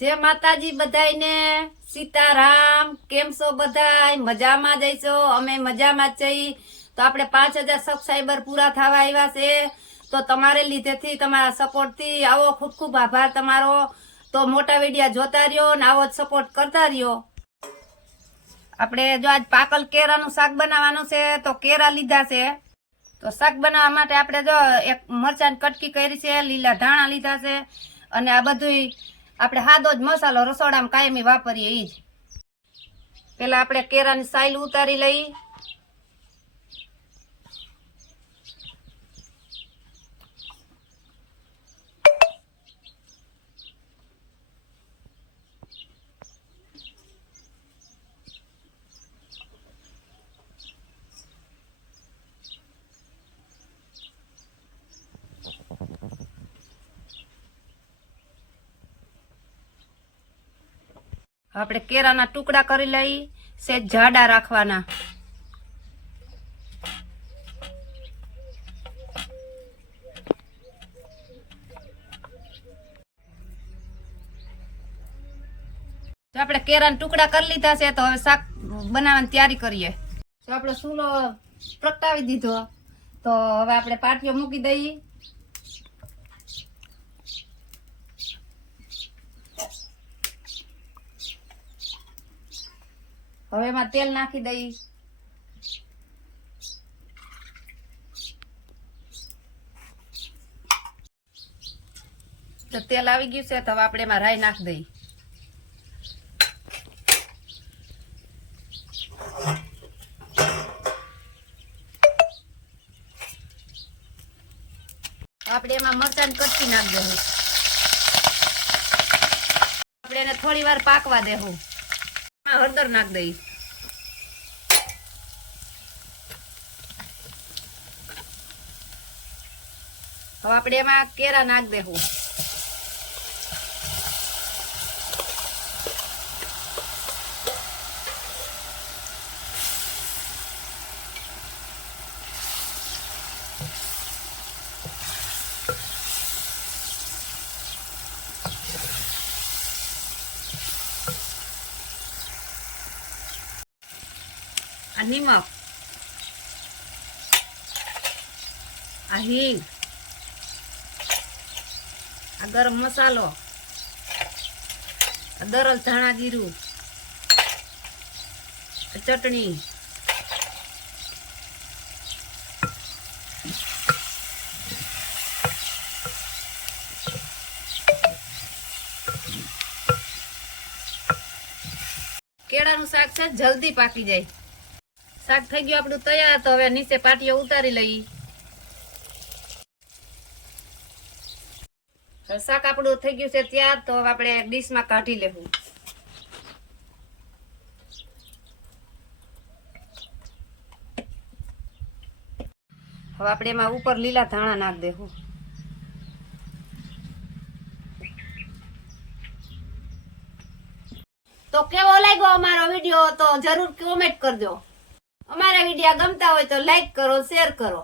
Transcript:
જય માતાજી બધાયને સીતારામ, કેમ છો બધાય? મજામાં જઈશો અમે મજામાં જ જઈ તો આપણે પાંચ હજાર સબસ્ક્રાઈબર પૂરા થવા આવ્યા છે. તો તમારે લીધેથી તમારા સપોર્ટથી આવો ખૂબ ખૂબ આભાર તમારો. તો મોટા વિડિયા જોતા રહ્યો ને આવો જ સપોર્ટ કરતા રહ્યો. આપણે જો આજ પાકલ કેરાનું શાક બનાવવાનું છે, તો કેરા લીધા છે. તો શાક બનાવવા માટે આપણે જો એક મરચાંની કટકી કરી છે, લીલા ધાણા લીધા છે. અને આ બધુંય આપણે સાદો જ મસાલો રસોડામાં કાયમી વાપરીએ એ જ. પેલા આપણે કેરાની સાઈલ ઉતારી લઈ આપણે કેરાના ટુકડા કરી લઈ, સેજ જાડા રાખવાના. આપણે કેરાના ટુકડા કરી લીધા છે, તો હવે શાક બનાવવાની તૈયારી કરીએ. તો આપણે સૂલો પ્રગટાવી દીધો, તો હવે આપણે પાટીઓ મૂકી દઈએ. હવે એમાં તેલ નાખી દઈ તો તેલ આવી ગયું છે, તો હવે આપણે એમાં રાઈ નાખી દઈ. આપણે એમાં મરચાં કટકી નાખ દેવું આપણે એને થોડી વાર પાકવા દેવું હળદર નાખ દઈ. હવે આપણે એમાં કેરા નાખ દેવું આ નિમક આ હિંગ આ ગરમ મસાલો આ દરલ ધાણા જીરું ચટણી કેળાનું શાક છે, જલ્દી પાકી જાય. શાક થઈ ગયું, આપણું તૈયાર. તો હવે નીચે પાટીઓ ઉતારી લઈ. શાક આપણું થઈ ગયું છે ત્યાર, તો હવે આપણે ડીશમાં કાઢી લેવું. હવે આપણે એમાં ઉપર લીલા ધાણા નાખ દેવું. તો કેવો લાગ્યો અમારો વીડિયો, તો જરૂર કોમેન્ટ કરજો. અમારા વીડિયો ગમતા હોય તો લાઈક કરો શેર કરો.